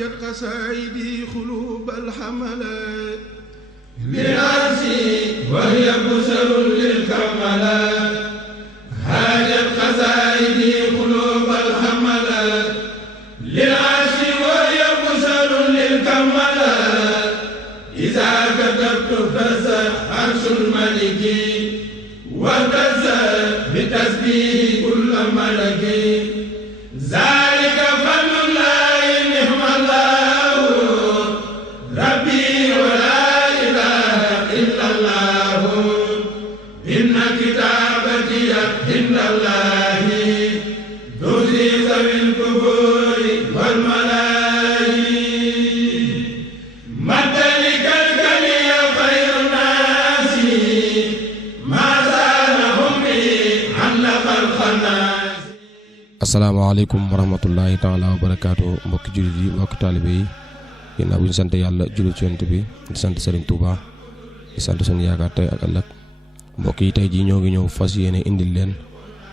هاجت قصائدي قلوب الحملات للعرش وهي بشر للكملات هاجت قصائدي قلوب الحملات للعرش وهي بشر للكملات إذا كتبت فزع عرش الملك واهتز بتسبيح كل ملك ذلك فضل الله نعم الله ربي ولا إله إلا الله إن كتابتي عند الله تجزي ذوي الكفور والملاهي مدلك الكلي خير الناس ما زالهم علق الخناس. asalaamaaleykum wa rahmatullahi taala wa barakaatu mbokki jullit yi mbokki taalibe yi ginnaaw bu ñu sant yàlla jullit ci yonent bi di sant Serigne Touba di sant suñu yaakaar tey ak ëllëg mbokk yi tey jii ñoo ngi ñëw fas yéene indil leen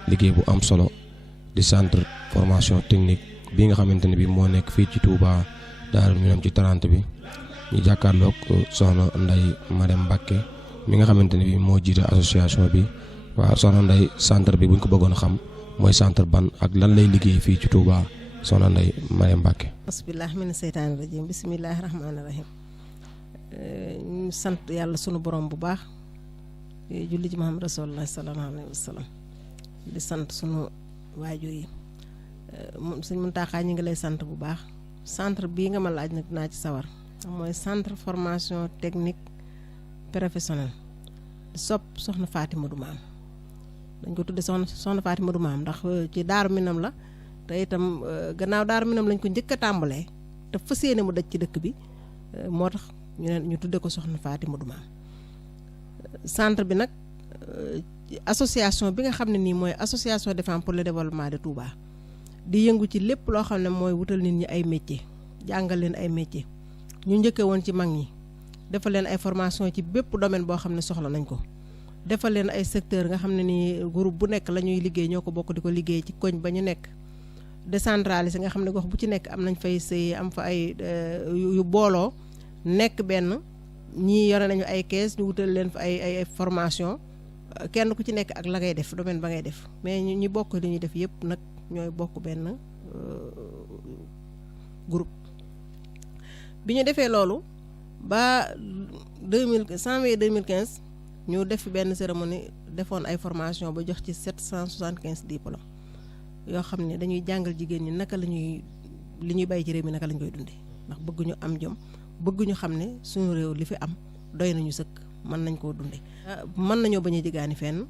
liggéey bu am solo di centre formation technique bi nga xamante ne bi moo nekk fii ci Touba Daaru Minam ci 30 bi ñu jàkkaarloog soxna Ndeye Marème Mbacke mi nga xamante ne bi moo jiite association bi waaw soxna Ndeye centre bi buñ ko bëggoon a xam mooy centre ban ak lan lay liggéey fii ci Touba soxna Ndeye Marème Mbacke. bismillah mina seytaani rajim bismillahi rahmaani rahim ñu sant yàlla sunu borom bu baax julli ci Muhammad rasulullah sallallahu alayhi wa sallam di sant sunu waajur yi Sëñ Muntaxa ñi ngi lay sant bu baax centre bii nga ma laaj nag dinaa ci sawar mooy centre formation technique professionnelle di sopp soxna Fatima du Maam dañ ko tudde soxna Fatima du Maam ndax ci Daaru Minam la te itam gannaaw Daaru Minam lañ ko njëkk a tàmbalee te fas yéene mu daj ci dëkk bi moo tax ñu tudde ko soxna Fatima du Maam centre bi nag association bi nga xam ne nii mooy association des femmes pour le développement de Touba di yëngu ci lépp loo xam ne mooy wutal nit ñi ay métier jàngal leen ay métier ñu njëkke woon ci mag ñi defal leen ay formation ci bépp domaine boo xam ne soxla nañ ko defal leen ay secteur nga xam ne ni groupe bu nekk la ñuy liggéey ñoo ko bokk di ko liggéey ci koñ ba ñu nekk décentralisé nga xam ne gox bu ci nekk am nañ fay sëy am fa ay yu booloo nekk benn ñii yore nañu ay kees ñu wutal leen fa ay formation kenn ku ci nekk ak la ngay def domaine ba ngay def mais ñi bokk li ñuy def yëpp nag ñooy bokk benn groupe bi ñu defee loolu ba janvier 2015 ñu def fi benn cérémonie defoon ay formation ba jox ci 775 diplômes yoo xam ne dañuy jàngal jigéen ñi naka li ñuy bay ci réew mi naka lañ koy dundee ndax bëgguñu am jom bëgguñu xam ne suñu réew li fi am doy nañu sëkk mën nañ koo dundee. mën nañoo bañ a jiggaani fenn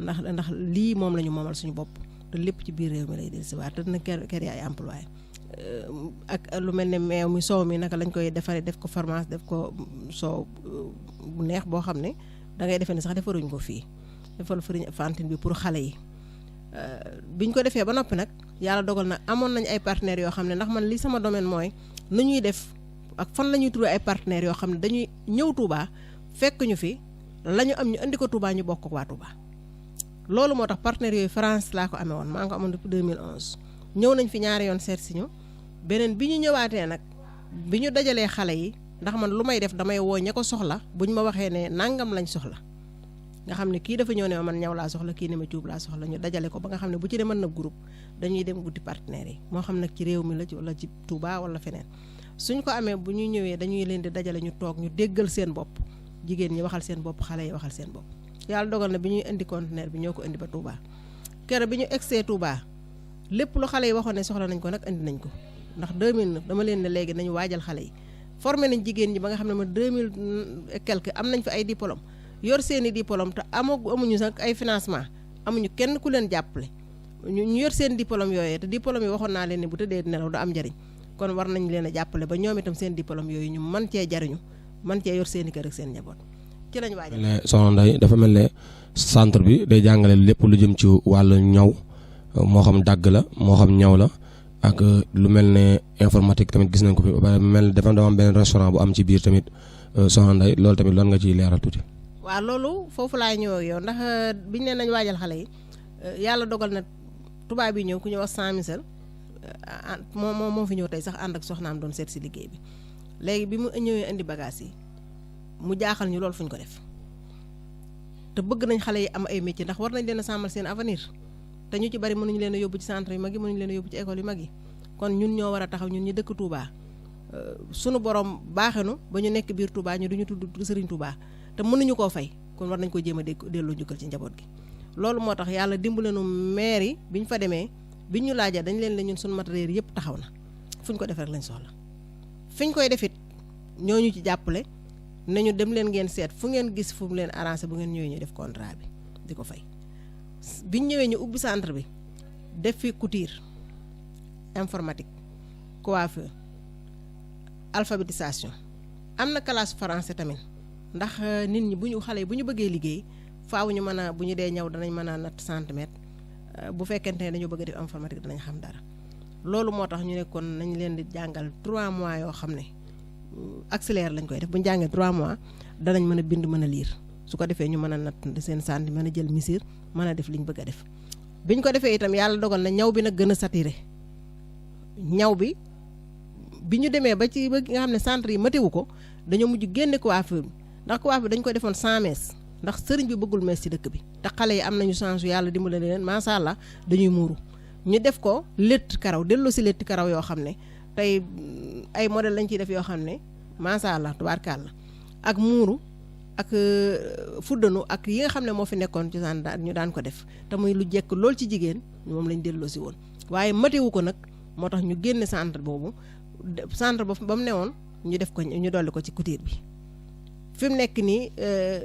ndax lii moom la ñu moomal suñu bopp te lépp ci biir réew mi lay dellusiwaat te dina créer ay employé ak lu mel ne meew mi soow mi naka lañ koy defaree def ko formation def ko soow bu neex boo xam ne. da ngay defee ne sax defaruñ ko fii defal farine Fantine bi pour xale yi biñ ko defee ba noppi nag yàlla dogal na amoon nañ ay partenaires yoo xam ne ndax man li sama domaine mooy nu ñuy def ak fan la ñuy trouver ay partenaires yoo xam ne dañuy ñëw Touba fekk ñu fi la ñu am ñu indi ko Touba ñu bokk ko waa Touba. loolu moo tax partenaires yooyu France laa ko amee woon maa ngi ko amoon depuis 2011 ñëw nañ fi ñaari yoon seet si ñu beneen bi ñu ñëwaatee nag bi ñu dajalee xale yi. ndax man lu may def damay woo ña ko soxla buñ ma waxee ne nangam lañ soxla nga xam ne kii dafa ñëw ne ma man ñaw laa soxla kii ne ma cuub laa soxla ñu dajale ko ba nga xam ne bu ci ne mën na groupe dañuy dem wuti partenaires yi moo xam nag ci réew mi la wala ci Touba wala feneen suñ ko amee bu ñuy ñëwee dañuy leen di dajale ñu toog ñu déggal seen bopp jigéen ñi waxal seen bopp xale yi waxal seen bopp yàlla dogal na bi ñuy indi conteneur bi ñoo ko indi ba Touba kere bi ñu egsee Touba lépp lu xale yi waxoon ne soxla nañ ko nag indi nañ ko ndax 2009 dama leen ne léegi nañu waajal xale yi formé nañ jigéen ñi ba nga xam ne ma 2000 et quelque am nañ fi ay diplôme yor seeni diplôme te amuñu sax ay financement amuñu kenn ku leen jàppale ñu yor seen diplôme yooyee te diplôme yi waxoon naa leen ne bu tëddee nelaw du am njariñ kon war nañ leen a jàppale ba ñoom itam seen diplôme yooyu ñu mën cee jariñu mën cee yor seeni kër ak seen njaboot ci lañ waajal. soxna Ndeye dafa mel ne centre bi day jàngale lépp lu jëm ci wàllu ñaw moo xam dàgg la moo xam ñaw la ak lu mel ne informatique tamit gis nañ ko fi ba mel dafa am benn restaurant bu am ci biir tamit soxna Ndeye loolu tamit lan nga ciy leeral tuuti. waaw loolu foofu laay ñëw ak yow ndax biñ ne nañ waajal xale yi yàlla dogal na tubaab yi ñëw ku ñëw wax Saint Michel moo fi ñëw tey sax ànd ak soxnaam doon seet si liggéey bi léegi bi mu ñëwee indi bagage yi mu jaaxal ñu loolu fu ñu ko def te bëgg nañ xale yi am ay métier ndax war nañ leen a sàmmal seen avenir te ñu ci bari mënuñu leen a yóbbu ci centre yu mag yi mënuñu leen a yóbbu ci école yu mag yi kon ñun ñoo war a taxaw ñun ñu dëkk Touba sunu borom baaxenu ba ñu nekk biir Touba ñu duñu tudd Serigne Touba te mënuñu koo fay kon war nañ ko jéem a delloo njukkal ci njaboot gi loolu moo tax yàlla dimbale nu maire yi bi ñu fa demee bi ñu laajee dañ leen la ñun suñu matériel yëpp taxaw na fu ñu ko defee rek lañ soxla fi ñu koy defit ñooñu ci jàppale ne ñu dem leen ngeen seet fu ngeen gis fu mu leen arrangé bu ngeen ñëwee ñu def contrat bi di ko fay biñ ñëwee ñu ubbi centre bi def fi couture informatique coiffure alphabétisation am na classe français tamit ndax nit ñi bu ñu xale yi bu ñu bëggee liggéey faaw ñu mën a bu ñu dee ñëw danañ mën a natt centimètre bu fekkente ne dañoo bëgg a def informatique danañ xam dara loolu moo tax ñu ne kon nañ leen di jàngal 3 mois yoo xam ne accéléré lañ koy def bu ñu jàngee 3 mois danañ mën a bind mën a lire su ko defee ñu mën a natt seen santi mën a jël misir mën a def liñ bëgg a def biñ ko defee itam yàlla dogal na ñaw bi nag gën a saturé ñaw bi ñu demee ba ci ba nga xam ne centre yi matewu ko dañoo mujj génne coiffure bi ndax coiffure bi dañ ko defoon 100 mees ndax sëriñ bi bëggul mees ci dëkk bi te xale yi am nañu chance yàlla dimbale leen macha allah dañuy muuru ñu def ko létt karaw delloo si létt karaw yoo xam ne tey ay modèle lañ ciy def yoo xam ne macha allah tubaarkàlla ak muuru ak fuddanu ak yi nga xam ne moo fi nekkoon ci ñu daan ko def te muy lu jekk lool ci jigéen moom lañ delloo si woon waaye matewu ko nag moo tax ñu génne centre boobu centre ba mu newoon ñu def ko ñu dolli ko ci couture bi fi mu nekk nii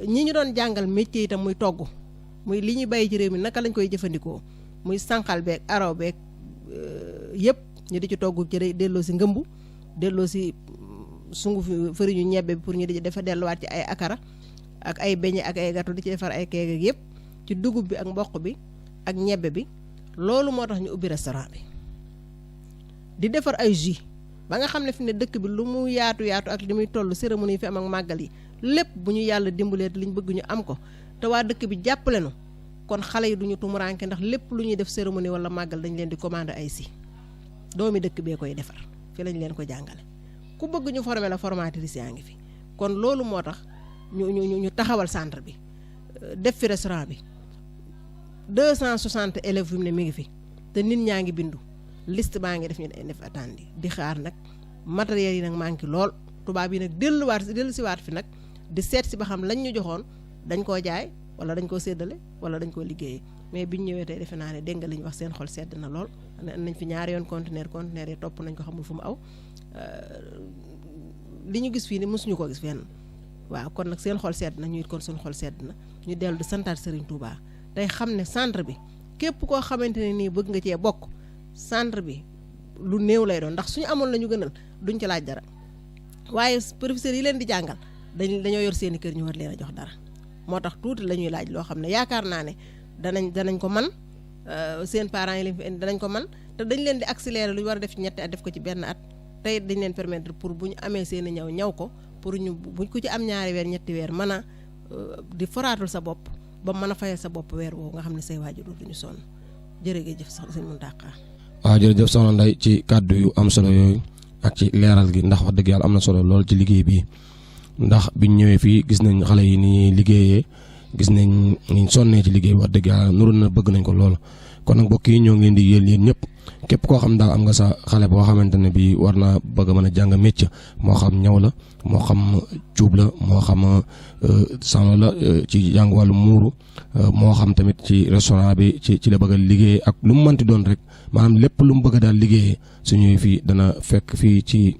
ñi ñu doon jàngal métier itam muy togg muy li ñuy bàyyi ci réew mi naka lañ koy jëfandikoo muy sànqal beeg araw beeg yëpp ñu di ci togg ci delloo si ngëmbu delloo si sungu fëriñu ñebbe bi pour ñu di defa delluwaat ci ay akara ak ay beñe ak ay gâteau di ci defar ay keek ak yëpp ci dugub bi ak mboq bi ak ñebbe bi loolu moo tax ñu ubbi restaurant bi di defar ay jus ba nga xam ne fi ne dëkk bi lu mu yaatu ak li muy toll cérémonie yi fi am ak màggal yi lépp bu ñu yàlla dimbalee liñ bëgg ñu am ko te waa dëkk bi jàppale nu kon xale yi duñu tumuraanke ndax lépp lu ñuy def cérémonie wala màggal dañ leen di commander ay si doomi dëkk bee koy defar fi lañ leen ko jàngale ku bëgg ñu former la formatrice yaa ngi fi kon loolu moo tax ñu taxawal centre bi def fi restaurant bi 260 élèves fi mu ne mi ngi fi te nit ñaa ngi bindu liste baa ngi def ñu def attendre di xaar nag matériel yi nag manqué lool tubaab yi nag dellusiwaat fi nag di seet si ba xam lañ ñu joxoon dañ koo jaay wala dañ koo séddale wala dañ koo liggéeyee mais biñ ñëwee tey defe naa ne dégg nga li ñu wax seen xol sedd na lool nañ fi ñaari yoon conteneur yi topp nañ ko xamul fu mu aw li ñu gis fii ni mosuñu ko gis fenn waaw kon nag seen xol sedd na ñu it kon suñu xol sedd na ñu dellu di santaat Serigne Touba tey xam ne centre bi képp koo xamante ne nii bëgg nga cee bokk centre bi lu néew lay doon ndax suñu amoon la ñu gënal duñ ci laaj dara waaye professeurs yi leen di jàngal dañoo yor seeni kër ñu war leen a jox dara moo tax tuuti la ñuy laaj loo xam ne yaakaar naa ne danañ ko man seen parents yi leen fi indi danañ ko man te dañ leen di accélérer lu ñu war a def ci ñetti at def ko ci benn at tey dañ leen permettre pour bu ñu amee seeni ñaw ko pour ñu buñ ko ci am ñaari weer ñetti weer mën a di foraatul sa bopp ba mën a fayal sa bopp weer woowu nga xam ne say waajur duñu sonn jërëjëf sax sëñ Mountakha. waaw jërëjëf soxna Ndeye ci kàddu yu am solo yooyu ak ci leeral gi ndax wax dëgg yàlla am na solo lool ci liggéey bi ndax biñ ñëwee fii gis nañ xale yi ni liggéeyee gis nañ niñ sonnee ci liggéey wax dëgg yàlla nuru na bëgg nañ ko lool kon nag mbokk yi ñoo ngi leen di yéen ñëpp képp koo xam daal am nga sa xale boo xamante ne bii war naa bëgg a mën a jàng métier moo xam ñaw la moo xam cuub la moo xam salon la ci jàng wàllu muuru moo xam tamit ci restaurant bi ci la bëgg a liggéey ak lu mu mënti doon rek maanaam lépp lu mu bëgg a daal liggéeyee suñuy fii dana fekk fii ci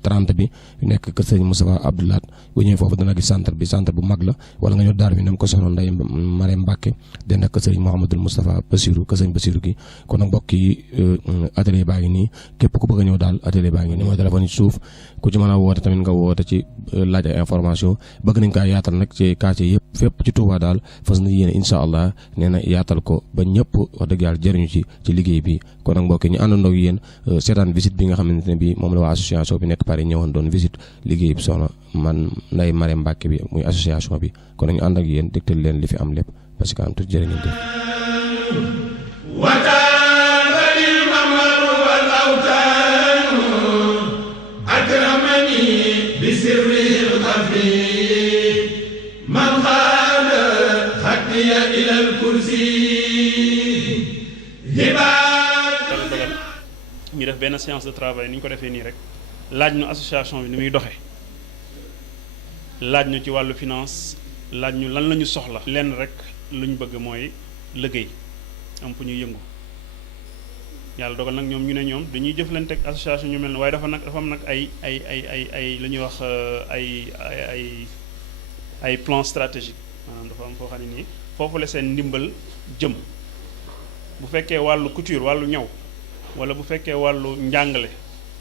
30 bi nekk kër sëñ Moustapha Abdoulaat bu ñëwee foofu dana gis centre bu mag la wala nga ñëw daar bi nam ko soxna Ndeye Marème Mbacke den ak kër sëñ Mouhamadoul Moustapha Bassirou kër sëñ Bassirou gi kon nag mbokk yi atelier baa ngi nii képp ku bëgg a ñëw daal atelier baa ngi nii mooy téléphone yi suuf ku ci mën a woote tamit nga woote ci laaj ay information bëgg nañ kaa yaatal nag ci quartier yëpp fépp ci Touba daal fas na yéene incha allah nee na yaatal ko ba ñëpp wax dëgg yàlla jëriñu ci liggéey bi kon nag mbokk yi ñu àndandoo ak yéen seetaan visite bi nga xamante ne bi moom la waa association bi nekk Paris ñëwoon doon visite liggéey bi soxna man Ndeye Marème Mbacke bi muy association bi kon nañu ànd ak yéen dégtal leen li fi am lépp parce que am tuuti jërë ngeen jëf benn séance de travail ni ñu ko defee nii rek laaj ñu association bi ni muy doxee laaj ñu ci wàllu finance laaj ñu lan la ñu soxla lenn rek lu ñu bëgg mooy liggéey am fu ñuy yëngu yàlla dogal nag ñoom ñu ne ñoom dañuy jëflante ak association ñu mel ne waaye dafa am nag ay la ñuy wax ay plan stratégique maanaam dafa am foo xam ne nii foofu la seen ndimbal jëm bu fekkee wàllu couture wàllu ñaw wala bu fekkee wàllu njàngale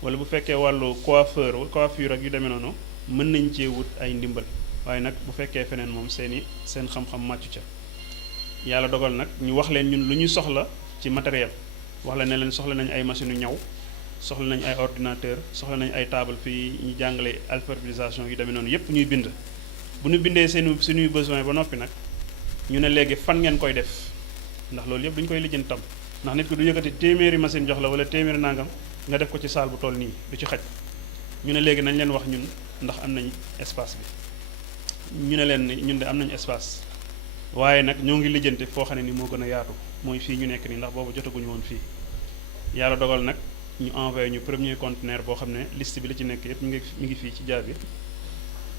wala bu fekkee wàllu coiffure ak yu demee noonu mën nañ cee wut ay ndimbal waaye nag bu fekkee feneen moom seen xam-xam màccu ca yàlla dogal nag ñu wax leen ñun lu ñuy soxla ci matériel wax la ne leen soxla nañ ay machine ñaw soxla nañ ay ordinateur soxla nañ ay table fii ñu jàngale alphabétisation yu demee noonu yépp ñuy bind bu ñu bindee suñuy besoin ba noppi nag ñu ne léegi fan ngeen koy def ndax loolu yëpp duñu koy lijjanti tam ndax nit ko du yëkkati téeméeri machine jox la wala téeméeri nangam nga def ko ci salle bu toll nii du ci xaj ñu ne léegi nañ leen wax ñun ndax am nañ espace bi ñu ne leen ñun de am nañ espace waaye nag ñoo ngi lijjanti foo xam ne ni moo gën a yaatu mooy fii ñu nekk nii ndax boobu jotaguñu woon fii yàlla dogal nag ñu envoyé ñu premier conteneur boo xam ne liste bi la ci nekk yëpp mi ngi fii ci jaabi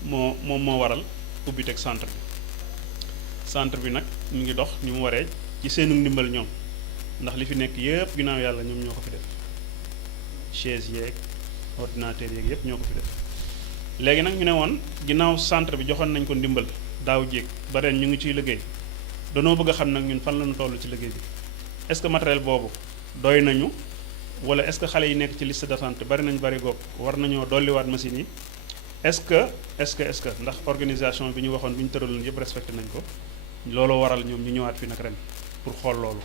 moom moo waral ubbiteg centre bi nag mu ngi dox ni mu waree ci seenu ndimbal ñoom ndax li fi nekk yëpp ginnaaw yàlla ñoom ñoo ko fi def chaise yeeg ordinateur yeeg yëpp ñoo ko fi def léegi nag ñu ne woon ginnaaw centre bi joxoon nañ ko ndimbal daaw jéeg ba ren ñu ngi ciy liggéey danoo bëgg a xam nag ñun fan la ñu toll ci liggéey bi est-ce que matériel boobu doy nañu wala est-ce que xale yi nekk ci liste d'attente bari nañ bari goog war nañoo dolliwaat machines yi est-ce que ndax organisation bi ñu waxoon bi ñu tëraloon yëpp respecté nañ ko looloo waral ñoom ñu ñëwaat fi nag ren pour xool loolu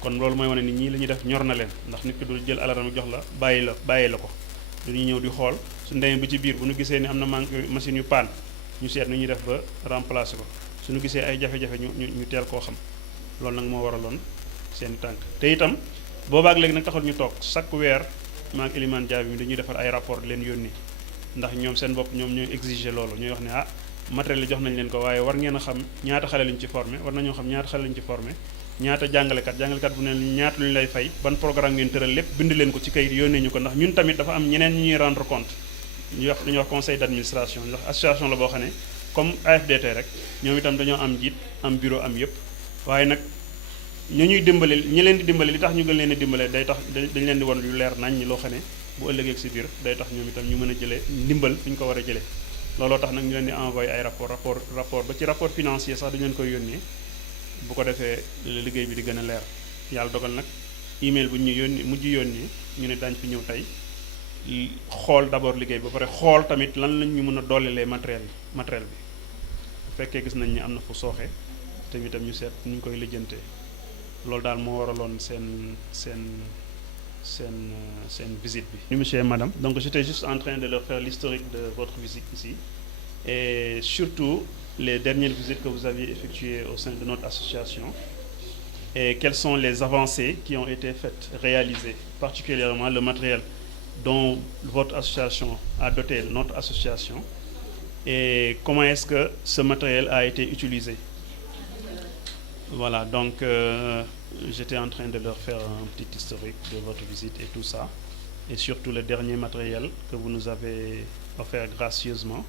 kon loolu mooy wane ni ñii la ñuy def ñor na leen ndax nit ki du jël alalam jox la bàyyi la ko dañuy ñëw di xool su ndemee bi ci biir bu ñu gisee ni am na manque machine yu paan ñu seet nu ñuy def ba remplacer ko suñu gisee ay jafe-jafe ñu teel koo xam loolu nag moo waraloon seen tànk te itam boobaak léegi nag taxul ñu toog chaque weer maak Elimane Dia bi dañuy defar ay rapport leen yónni ndax ñoom seen bopp ñoom ñooy exiger loolu ñooy wax ne matériel jox nañ leen ko waaye war ngeen a xam ñaata xale lañu ci formé war nañoo xam ñaata xale lañu ci formé ñaata jàngalekat bu ne ñaata lu ñu lay fay ban programme ngeen tëral lépp bind leen ko ci kayit yónnee ñu ko ndax ñun tamit dafa am ñeneen ñu ñuy rendre compte ñu wax dañuy wax conseil d'administration ndax association la boo xam ne comme AFDT rek ñoom itam dañoo am njiit am bureau am yëpp waaye nag ñi leen di dimbale li tax ñu gën leen a dimbale day tax dañ leen di won lu leer nañ ñi loo xam ne bu ëllëgee si biir day tax ñoom itam ñu mën a jëlee ndimbal fi ñu ko war a jëlee looloo tax nag ñu leen di envoyé ay rapport ba ci rapport financier sax dañu leen koy yónnee bu ko defee liggéey bi di gën a leer yàlla dogal nag email bu ñu yónni ñu ne daañu fi ñëw tey xool d'abord liggéey ba pare xool tamit lan lañ ñu mën a doolelee matériel bi bu fekkee gis nañ ni am na fu sooxe tamit ñu seet ñu ngi koy lijjantee loolu daal moo waraloon seen visite bi. Monsieur et madame, donc j'étais juste en train de leur faire l'historique de votre visite ici et surtout les dernières visites que vous aviez effectuées au sein de notre association et quelles sont les avancées qui ont été faites, réalisées, particulièrement le matériel dont votre association a doté notre association et comment est-ce que ce matériel a été utilisé. Voilà, donc j'étais en train de leur faire un petit historique de votre visite et tout ça, et surtout le dernier matériel que vous nous avez offert gracieusement,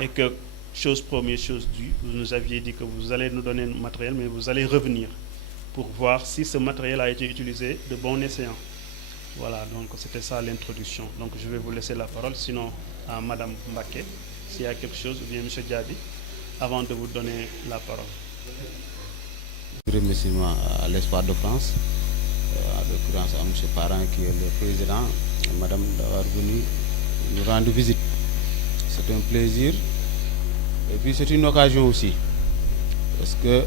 et que, chose première, chose due, vous nous aviez dit que vous allez nous donner le matériel, mais vous allez revenir pour voir si ce matériel a été utilisé de bon escient. Voilà, donc c'était ça l'introduction. Donc je vais vous laisser la parole, sinon à Madame Mbaké, s'il y a quelque chose, ou bien Monsieur Diaby, avant de vous donner la parole. Remerciement à l'Espoir de France, à l'occurrence à M. Parent qui est le président, et Madame d'avoir venu nous rendre visite. C'est un plaisir et puis c'est une occasion aussi parce que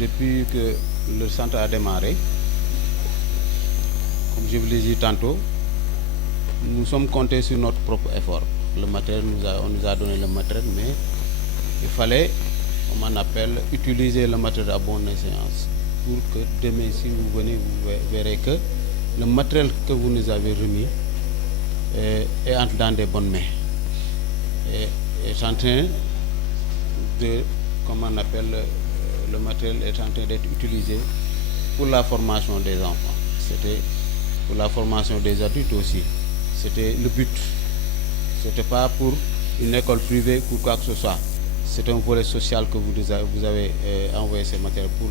depuis que le centre a démarré, comme je vous l'ai dit tantôt, nous sommes comptés sur notre propre effort. Le matériel, on nous a donné le matériel, mais il fallait, comme on appelle, utiliser le matériel à bonne escient pour que demain, si vous venez, vous verrez que le matériel que vous nous avez remis est entre dans des bonnes mains. Et est en train de, comme on appelle, le matériel est en train d'être utilisé pour la formation des enfants. C'était pour la formation des adultes aussi. C'était le but. C'était pas pour une école privée ou quoi que ce soit. C'est un volet social que vous avez envoyé ces matériels pour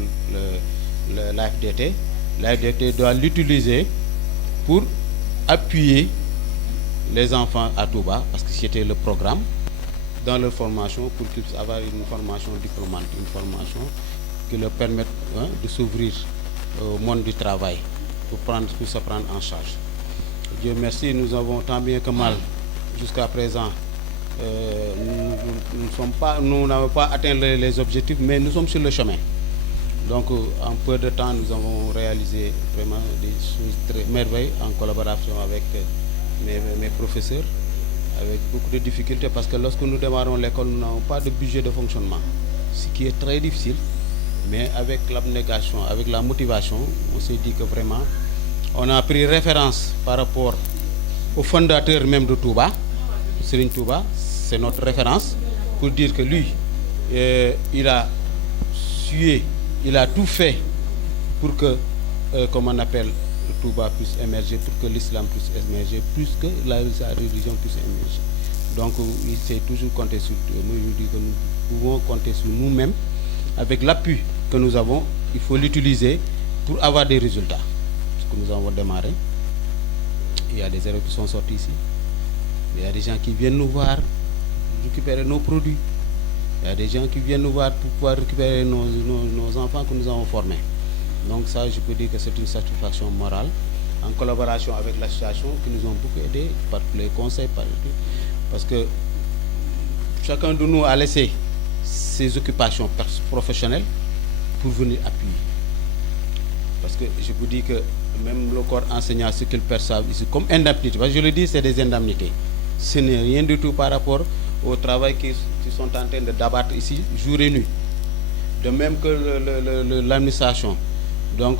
l'AFDT. L'AFDT doit l'utiliser pour appuyer les enfants à Touba, parce que c'était le programme dans leur formation pour qu'ils puissent avoir une formation diplômante, une formation qui leur permette de s'ouvrir au monde du travail pour se prendre en charge. Dieu merci, nous avons tant bien que mal jusqu'à présent. Nous n'avons pas atteint les objectifs, mais nous sommes sur le chemin. Donc en peu de temps, nous avons réalisé vraiment des choses très merveilleuses en collaboration avec mes professeurs, avec beaucoup de difficultés, parce que lorsque nous démarrons l'école, nous n'avons pas de budget de fonctionnement, ce qui est très difficile, mais avec l'abnégation, avec la motivation, on s'est dit que vraiment, on a pris référence par rapport au fondateur même de Touba, Serigne Touba, c'est notre référence, pour dire que lui, il a sué, il a tout fait pour que, comme on appelle, Touba puisse émerger, pour que l'islam puisse émerger, plus que sa religion puisse émerger. Donc il s'est toujours compté sur nous. Il nous dit que nous pouvons compter sur nous-mêmes. Avec l'appui que nous avons, il faut l'utiliser pour avoir des résultats. Parce que nous avons démarré. Il y a des élèves qui sont sortis ici. Il y a des gens qui viennent nous voir récupérer nos produits. Il y a des gens qui viennent nous voir pour pouvoir récupérer nos enfants que nous avons formés. Donc ça, je peux dire que c'est une satisfaction morale, en collaboration avec l'association qui nous ont beaucoup aidés par les conseils, parce que chacun de nous a laissé ses occupations professionnelles pour venir appuyer. Parce que je vous dis que même le corps enseignant, ce qu'ils perçoivent ici comme indemnité, parce que je le dis, c'est des indemnités. Ce n'est rien du tout par rapport au travail qu'ils sont en train d'abattre ici, jour et nuit. De même que l'administration. Donc,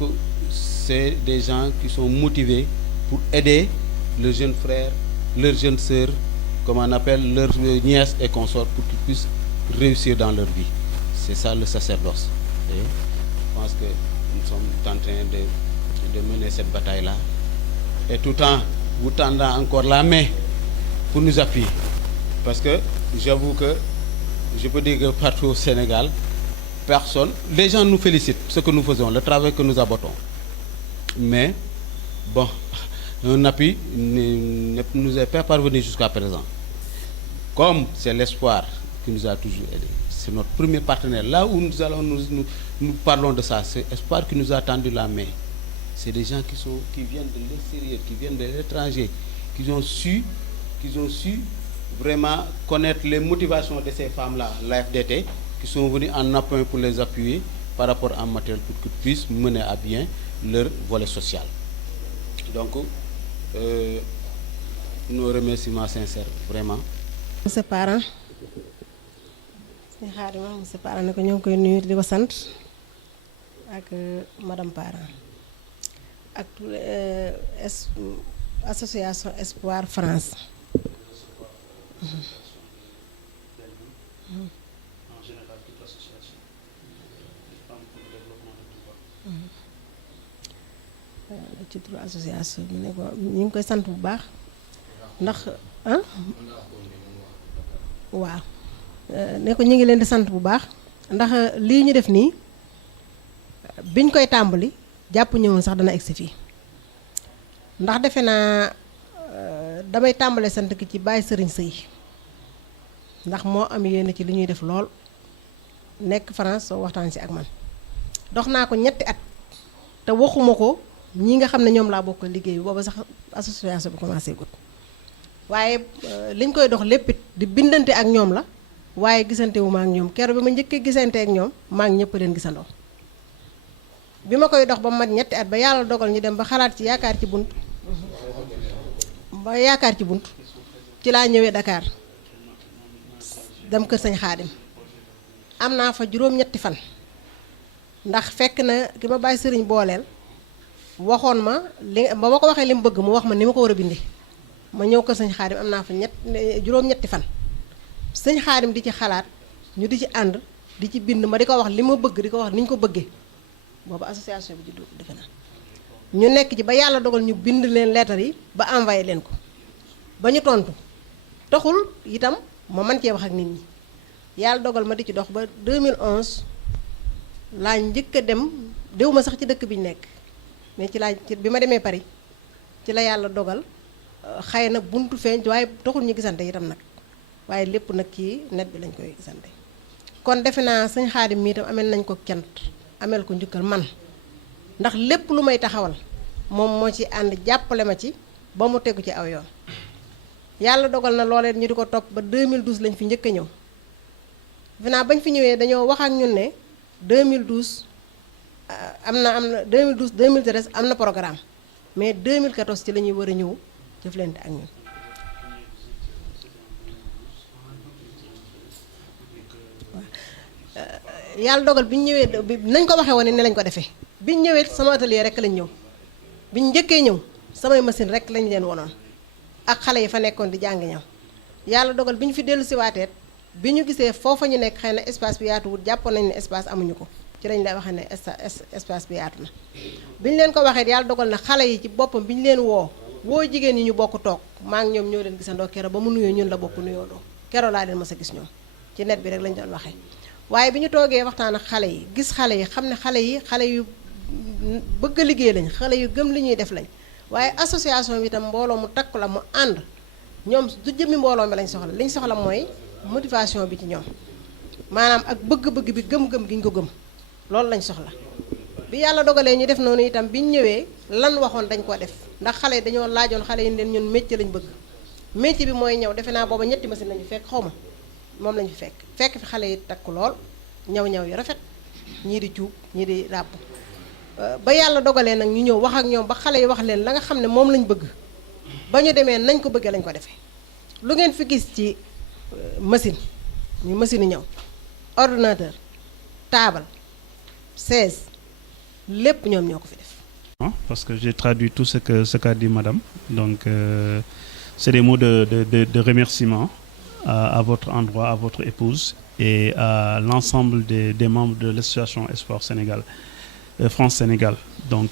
c'est des gens qui sont motivés pour aider leurs jeunes frères, leurs jeunes sœurs, comme on appelle leurs nièces et consorts, pour qu'ils puissent réussir dans leur vie. C'est ça le sacerdoce. Et je pense que nous sommes en train de mener cette bataille-là. Et tout en vous tendant encore la main pour nous appuyer. Parce que j'avoue que je peux dire que partout au Sénégal, personne, les gens nous félicitent, ce que nous faisons, le travail que nous abattons. Mais, bon, un appui ne nous est pas parvenu jusqu'à présent. Comme c'est l'espoir qui nous a toujours aidés, c'est notre premier partenaire. Là où nous parlons de ça, c'est l'espoir qui nous a tendu la main. C'est des gens qui viennent de l'extérieur, qui viennent de l'étranger, qui ont su vraiment connaître les motivations de ces femmes-là, l'AFDT, qui sont venus en appui pour les appuyer par rapport à matériel pour qu'ils puissent mener à bien leur volet social. Donc, nos remerciements sincères, vraiment. Monsieur Parent, monsieur Parent, ne ko ñoo ngi koy nuyu di ko sant ak madame Parent ak association Espoir France. En général, toute l'association des femmes pour le développement de Touba. ci turu association bi ne ko ñu ngi koy sant bu baax ndax waaw ne ko ñu ngi leen di sant bu baax ndax lii ñu def nii biñ koy tàmbali jàpp ñëwoon sax dana egsi fii ndax defe naa damay tàmbale sant ki ci Baye Serigne Sey ndax moo am yéene ci li ñuy def lool nekk France soo waxtaan si ak man dox naa ko ñetti at te waxuma ko ñi nga xam ne ñoom laa bokk liggéey bi booba sax association bi commencé gut waaye liñ koy dox léppit di bindante ak ñoom la waaye gisante wu ma ak ñoom keroog bi ma njëkkee gisante ak ñoom maa ngi ñëpp leen gisandoo bi ma koy dox ba mat ñetti at ba yàlla dogal ñu dem ba xalaat ci yaakaar ci bunt ci laa ñëwee Dakar dem kër Sëñ Xaadim am naa fa juróom-ñetti fan ndax fekk na ki ma bàyyi sëriñ booleel waxoon ma li ba ma ko waxee li mu bëgg mu wax ma ni ma ko war a bindee ma ñëw kër Sëñ Xaadim am naa fa juróom-ñetti fan Sëñ Xaadim di ci xalaat ñu di ci ànd di ci bind ma di ko wax li ma bëgg di ko wax ni ñu ko bëggee boobu association bi juddu defe naa ñu nekk ci ba yàlla dogal ñu bind leen lettre yi ba envoyé leen ko ba ñu tontu taxul itam ma mën cee wax ak nit ñi yàlla dogal ma di ci dox ba 2011 laa njëkk a dem déw ma sax ci dëkk bi ñu nekk mais ci bi ma demee Paris ci la yàlla dogal xëy na buntu feeñ waaye taxul ñu gisante itam nag waaye lépp nag ci net bi lañ koy gisante kon defe naa sëñ Xaadim mi itam amel nañ ko cant amel ko njukkal man ndax lépp lu may taxawal moom moo ci ànd jàppale ma ci ba mu tegu ci aw yoon yàlla dogal na loolee ñu di ko topp ba 2012 lañ fi njëkk a ñëw defe naa bañ fi ñëwee dañoo wax ak ñun ne 2012 am na 2012 2013 am na programme mais 2014 ci la ñuy war a ñëw jëflante ak ñun. yàlla dogal bi ñu ñëwee nañ ko waxee woon ne lañ ko defee bi ñu ñëwee sama atelier rek lañ ñëw bi ñu njëkkee ñëw samay machine rek lañ leen wonoon ak xale yi fa nekkoon di jàng ñëw yàlla dogal bi ñu fi dellu si waateet bi ñu gisee foofa ñu nekk xëy na espace bi yaatuwul jàppoon nañ ne espace amuñu ko ci lañ lay waxee ne espace bi yaatu na bi ñu leen ko waxee yàlla dogal na xale yi ci boppam bi ñu leen woo jigéen ñi ñu bokk toog maa ngi ñoom ñoo leen gisandoo kero ba mu nuyoo ñun la bokk nuyoo doo kero laa leen mës a gis ñoom ci net bi rek lañ doon waxee waaye bi ñu toogee waxtaan ak xale yi gis xale yi xam ne xale yu bëgg a liggéey lañ xale yu gëm li ñuy def lañ waaye association bi itam mbooloo mu takku la mu ànd ñoom du jëmmi mbooloo mi lañ soxla liñ soxla mooy motivation bi ci ñoom maanaam ak bëgg-bëgg bi gëm-gëm gi ñu ko gëm loolu lañ soxla bi yàlla dogalee ñu def noonu itam bi ñu ñëwee lan waxoon dañ ko def ndax xale yi dañoo laajoon xale yi leen ñun métier lañ bëgg métier bi mooy ñëw defe naa booba ñetti machine lañu fekk xaw ma moom lañu fi fekk fi xale yi takku lool ñaw yu rafet ñii di cuub ñii di ràbb ba yàlla dogalee nag ñu ñëw wax ak ñoom ba xale yi wax leen la nga xam ne moom lañ bëgg ba ñu demee nañ ko bëggee lañ ko defee lu ngeen fi gis ci machine ñu machine yi ñëw ordinateur table chaise lépp ñoom ñoo ko fi def. Parce que j'ai traduit tout ce qu'a dit madame donc c'est des mots de remerciement à votre endroit, à votre épouse et à l'ensemble des membres de l'association Espoir Sénégal, France Sénégal. Donc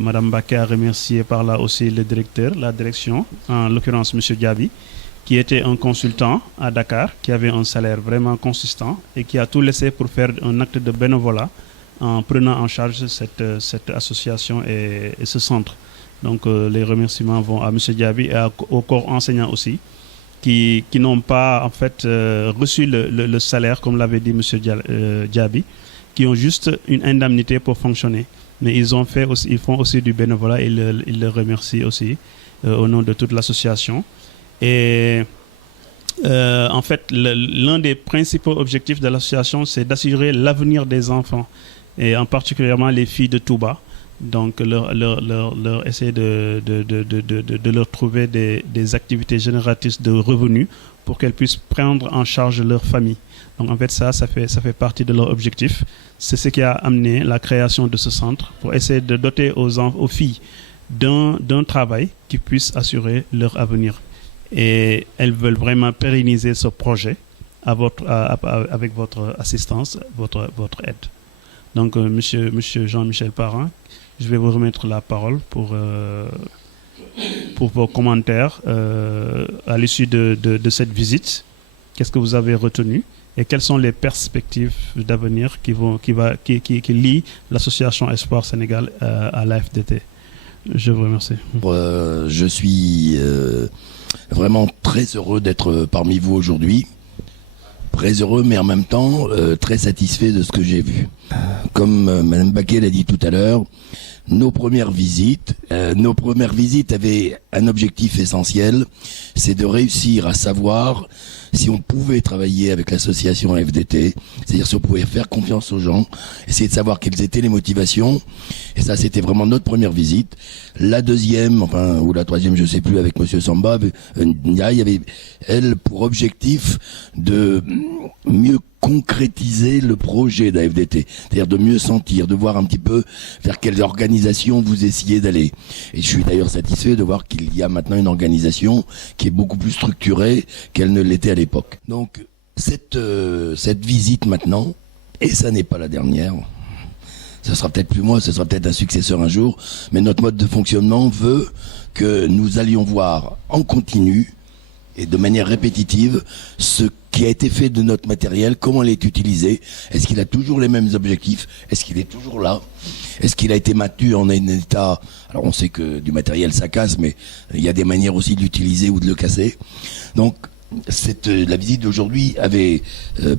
madame Mbacké a remercié par là aussi le directeur, la direction, en l'occurrence monsieur Diaby, qui était un consultant à Dakar, qui avait un salaire vraiment consistant et qui a tout laissé pour faire un acte de bénévolat en prenant en charge cette association et ce centre. Donc les remerciements vont à monsieur Diaby et au corps enseignant aussi, qui n'ont pas en fait reçu le salaire comme l'avait dit monsieur Diaby, qui ont juste une indemnité pour fonctionner. Mais ils font aussi du bénévolat et ils le remercient aussi au nom de toute l'association. Et en fait, l'un des principaux objectifs de l'association, c'est d'assurer l'avenir des enfants, et en particulièrement les filles de Touba. Donc, leur essayer de leur trouver des activités génératrices de revenus pour qu'elles puissent prendre en charge leur famille. Donc, en fait, ça fait partie de leur objectif. C'est ce qui a amené la création de ce centre pour essayer de doter aux filles d'un travail qui puisse assurer leur avenir. Et elles veulent vraiment pérenniser ce projet avec votre assistance, votre aide. Donc, monsieur Jean-Michel Parent, je vais vous remettre la parole pour vos commentaires à l'issue de cette visite. Qu'est-ce que vous avez retenu et quelles sont les perspectives d'avenir qui lient l'association Espoir Sénégal à l'AFDT? Je vous remercie. Je suis vraiment très heureux d'être parmi vous aujourd'hui. Très heureux, mais en même temps très satisfait de ce que j'ai vu. Comme Madame Mbacké l'a dit tout à l'heure, nos premières visites avaient un objectif essentiel, c'est de réussir à savoir si on pouvait travailler avec l'association FDT, c'est-à-dire si on pouvait faire confiance aux gens, essayer de savoir quelles étaient les motivations. Et ça, c'était vraiment notre première visite. La deuxième, ou la troisième, je sais plus, avec Monsieur Samba, Ndiaye avait, elle, pour objectif de mieux concrétiser le projet de la FDT, c'est-à-dire de mieux sentir, de voir un petit peu vers quelle organisation vous essayez d'aller. Et je suis d'ailleurs satisfait de voir qu'il y a maintenant une organisation qui est beaucoup plus structurée qu'elle ne l'était à l'époque. Donc cette visite maintenant, et ça n'est pas la dernière, ce sera peut-être plus moi, ce sera peut-être un successeur un jour, mais notre mode de fonctionnement veut que nous allions voir en continu et de manière répétitive ce qui a été fait de notre matériel, comment il est utilisé, est-ce qu'il a toujours les mêmes objectifs, est-ce qu'il est toujours là, est-ce qu'il a été maintenu en un état, alors on sait que du matériel ça casse, mais il y a des manières aussi de l'utiliser ou de le casser. Donc la visite d'aujourd'hui avait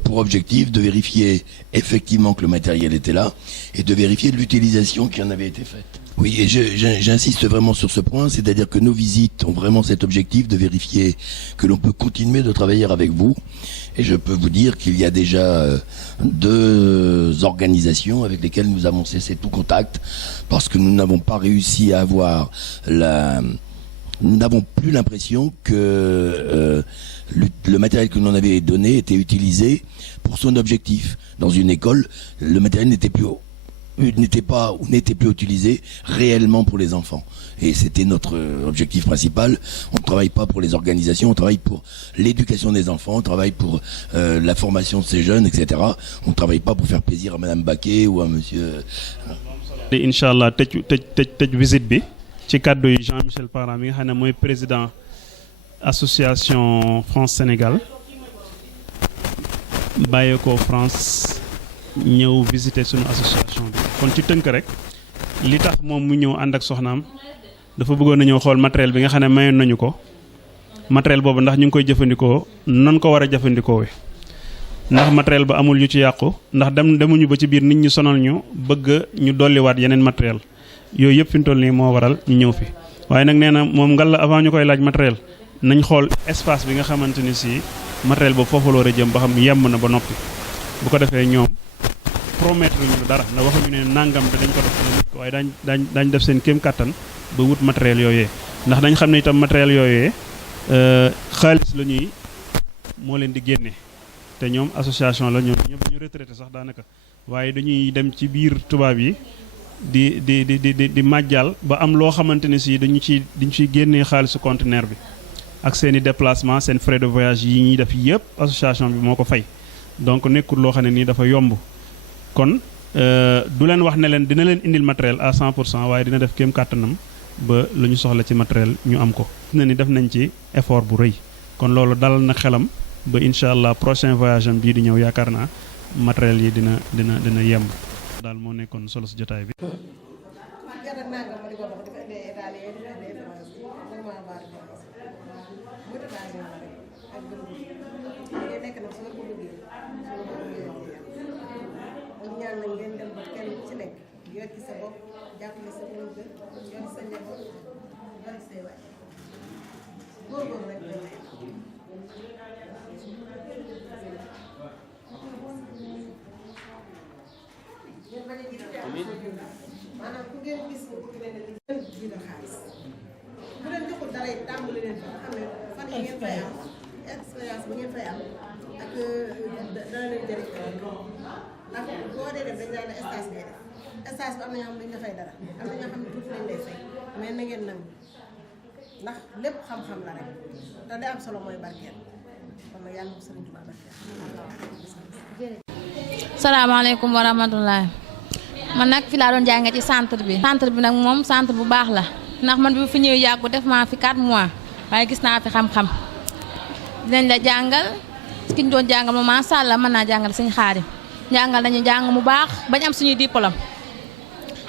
pour objectif de vérifier effectivement que le matériel était là et de vérifier l'utilisation qui en avait été faite. Oui, et j'insiste vraiment sur ce point, c'est-à-dire que nos visites ont vraiment cet objectif de vérifier que l'on peut continuer de travailler avec vous. Et je peux vous dire qu'il y a déjà 2 organisations avec lesquelles nous avons cessé tout contact parce que nous n'avons pas réussi à avoir nous n'avons plus l'impression que le matériel que l'on avait donné était utilisé pour son objectif. Dans une école, le matériel n'était plus utilisé réellement pour les enfants. Et c'était notre objectif principal. On ne travaille pas pour les organisations, on travaille pour l'éducation des enfants, on travaille pour la formation de ces jeunes, etc. On ne travaille pas pour faire plaisir à Madame Baquet ou à Monsieur... Inch'Allah tëj visite bi ci kàddu yi Jean-Michel Parra mi nga xam ne mooy président association France Sénégal bàyyeekoo France ñëw visiter sunu association bi kon ci tënk rek li tax moom mu ñëw ànd ak soxnaam dafa bëggoon a ñëw xool matériel bi nga xam ne mayoon nañu ko matériel boobu ndax ñu ngi koy jëfandikoo nan ko war a jëfandikoo ndax matériel ba amul yu ci yàqu ndax demuñu ba ci biir nit ñi sonal ñu bëgg ñu dolliwaat yeneen matériel yooyu yëpp fi mu toll nii moo waral ñu ñëw fi waaye nag nee na moom ngal la avant ñu koy laaj matériel nañ xool espace bi nga xamante ni si matériel boobu foofu la war a jëm ba xam yemb na ba noppi bu ko defee ñoom promettre ñu dara na waxuñu ne nangam te dañ ko def waaye daañ def seen kéem kattan ba wut matériel yooyee ndax dañ xam ne itam matériel yooyee xaalis la ñuy moo leen di génne te ñoom association la ñoom ñëpp ñu retraité sax daanaka waaye dañuy dem ci biir tubaab yi di màjjal ba am loo xamante ne si dañu ciy génnee xaalisu conteneur bi ak seen i déplacement seen frais de voyage yi ñuy def yëpp association bi moo ko fay donc nekkul loo xam ne nii dafa yomb kon du leen wax ne leen dina leen indil matériel à 100% waaye dina def kéem kàttanam ba lu ñu soxla ci matériel ñu am ko. na ni def nañ ci effort bu rëy kon loolu dalal na xelam ba incha allah prochain voyage am bii di ñëw yaakaar naa matériel yi dina yemb. daal moo nekkoon solo si jotaay bi. maanaam ku ngeen gis ne bëgg leen a dina xaalis bu leen joxul dara it tàmbali leen fa xam ne fan yi ngeen fay am expérience bi ngeen fay am ak dana leen jëriñ ndax boo dee def dañ daan stage ngay def stage bi am na ñoo xam ne dañ la fay dara am na ñoo xam ne tuuti lañ lay fay mais na ngeen nangu ndax lépp xam-xam la rek te day am solo mooy barkeel kon nag yàlla na ko Sëriñ Tuubaa barkeel. salaamaaleykum wa rahmatulah. man nag fi laa doon jàngee ci centre bi. centre bi nag moom centre bu baax la ndax man bi fi ñëwee yàggu def maa fi 4 mois waaye gis naa fi xam-xam dinañ la jàngal ki ñu doon jàngal moom macha allah mën naa jàngal suñu Xaadim jàngal nañu jàng mu baax bañ am suñuy diplôme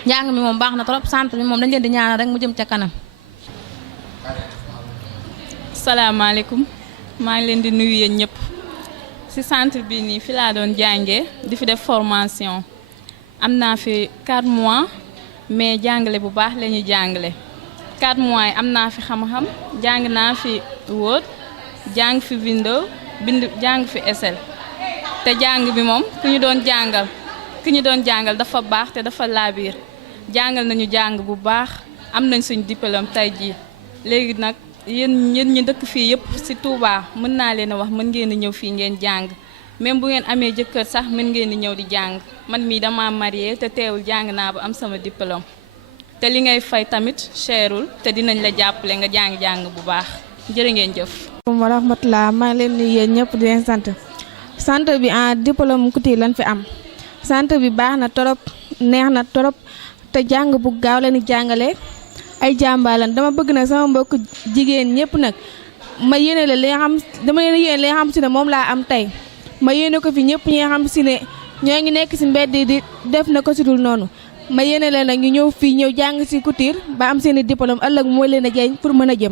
njàng mi moom baax na trop centre bi moom dañ leen di ñaanal rek mu jëm ca kanam. salaamaaleykum maa ngi leen di nuyu yéen ñëpp ci centre bi nii fi laa doon jàngee di fi def formation. am naa fi 4 mois mais jàngale bu baax la ñuy jàngale 4 mois yi am naa fi xam-xam jàng naa fi Word jàng fi Windows jàng fi Excel te jàng bi moom ki ñu doon jàngal dafa baax te dafa laabiir jàngal nañu jàng bu baax am nañ suñ diplôme tey jii léegi nag yéen ñi dëkk fii yëpp ci Touba mën naa leen a wax mën ngeen a ñëw fii ngeen jàng même bu ngeen amee jëkkër sax mën ngeen di ñëw di jàng man mii dama marié te teewul jàng naa ba am sama diplôme te li ngay fay tamit cherul te dinañ la jàppale nga jàng bu baax jërë ngeen jëf. wa rahmatulah maa ngi leen di yéen ñëpp di leen sant centre bi en diplôme couture lañ fi am centre bi baax na trop neex na trop te jàng bu gaaw leen di jàngale ay jàmbaalan dama bëgg nag sama mbokk jigéen ñëpp nag ma yéene la li nga xam dama leen yéene li nga xam si ne moom laa am tey ma yéene ko fi ñëpp ñi nga xam si ne ñoo ngi nekk si mbedd di def na ko si dul noonu ma yéene leen nag ñu ñëw fii ñëw jàng si couture ba am seen i diplôme ëllëg mooy leen a jeeñ pour mën a jëm